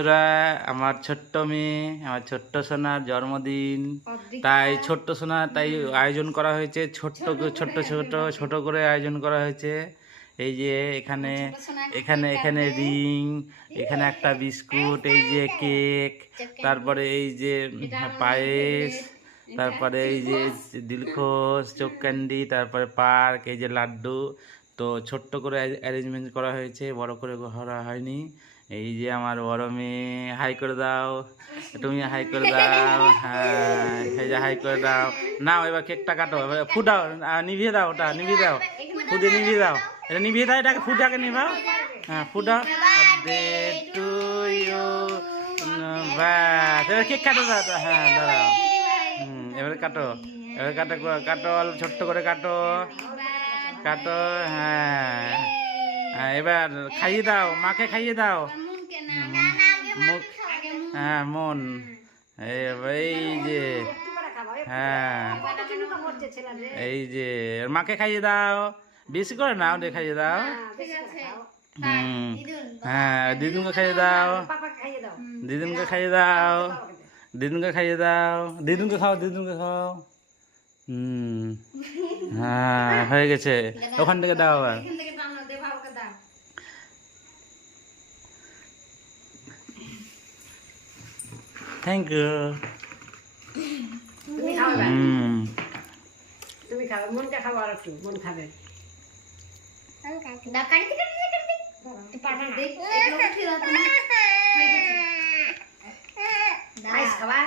বন্ধুরা, আমার ছোট্ট মেয়ে, আমার ছোট্ট সোনার জন্মদিন, তাই ছোট্ট সোনা তাই আয়োজন করা হয়েছে। ছোট্ট ছোট্ট ছোট ছোট করে আয়োজন করা হয়েছে। এই যে এখানে এখানে এখানে রিং, এখানে একটা বিস্কুট, এই যে কেক, তারপরে এই যে পায়েস, তারপরে এই যে দিলখোশ, চোখ ক্যান্ডি, তারপরে পার্ক, এই যে লাড্ডু। তো ছোট্ট করে অ্যারেঞ্জমেন্ট করা হয়েছে, বড় করে করা হয়নি। এই যে আমার বড় মেয়ে, হাই করে দাও, তুমি হাই করে দাও। হ্যাঁ, এই যে হাই করে দাও। নাও এবার কেকটা কাটো, এবার ফুটাও, নিভিয়ে দাও, ওটা নিভিয়ে দাও, ফুটে নিভিয়ে দাও, এটা নিভিয়ে দাও, এটাকে ফুটাকে নিভাও। হ্যাঁ, ফুটাও। Birthday to you. ব্যাস, এবার কেক কাটো দাও। হ্যাঁ, দাঁড়াও। এবারে কাটো, এবার কাটো, কাটো, অল্প ছোট্ট করে কাটো, কাটো। হ্যাঁ, এবার খাইয়ে দাও, মাকে খাইয়ে দাও। মুখ, হ্যাঁ, মন, এই যে, হ্যাঁ, এই যে মাকে খাইয়ে দাও, বেশি করে নাও, দিয়ে খাইয়ে দাও। হ্যাঁ, দিদুনকে খাইয়ে দাও, দিদুনকে খাইয়ে দাও, দিদুনকে খাইয়ে দাও, দিদুনকে খাও, দিদুনকে খাও। হ্যাঁ, হয়ে গেছে, ওখান থেকে দাও আবার। Thank you. তুমি খাবে, মনটা খাবো, আর একটু মন খাবে। খাবা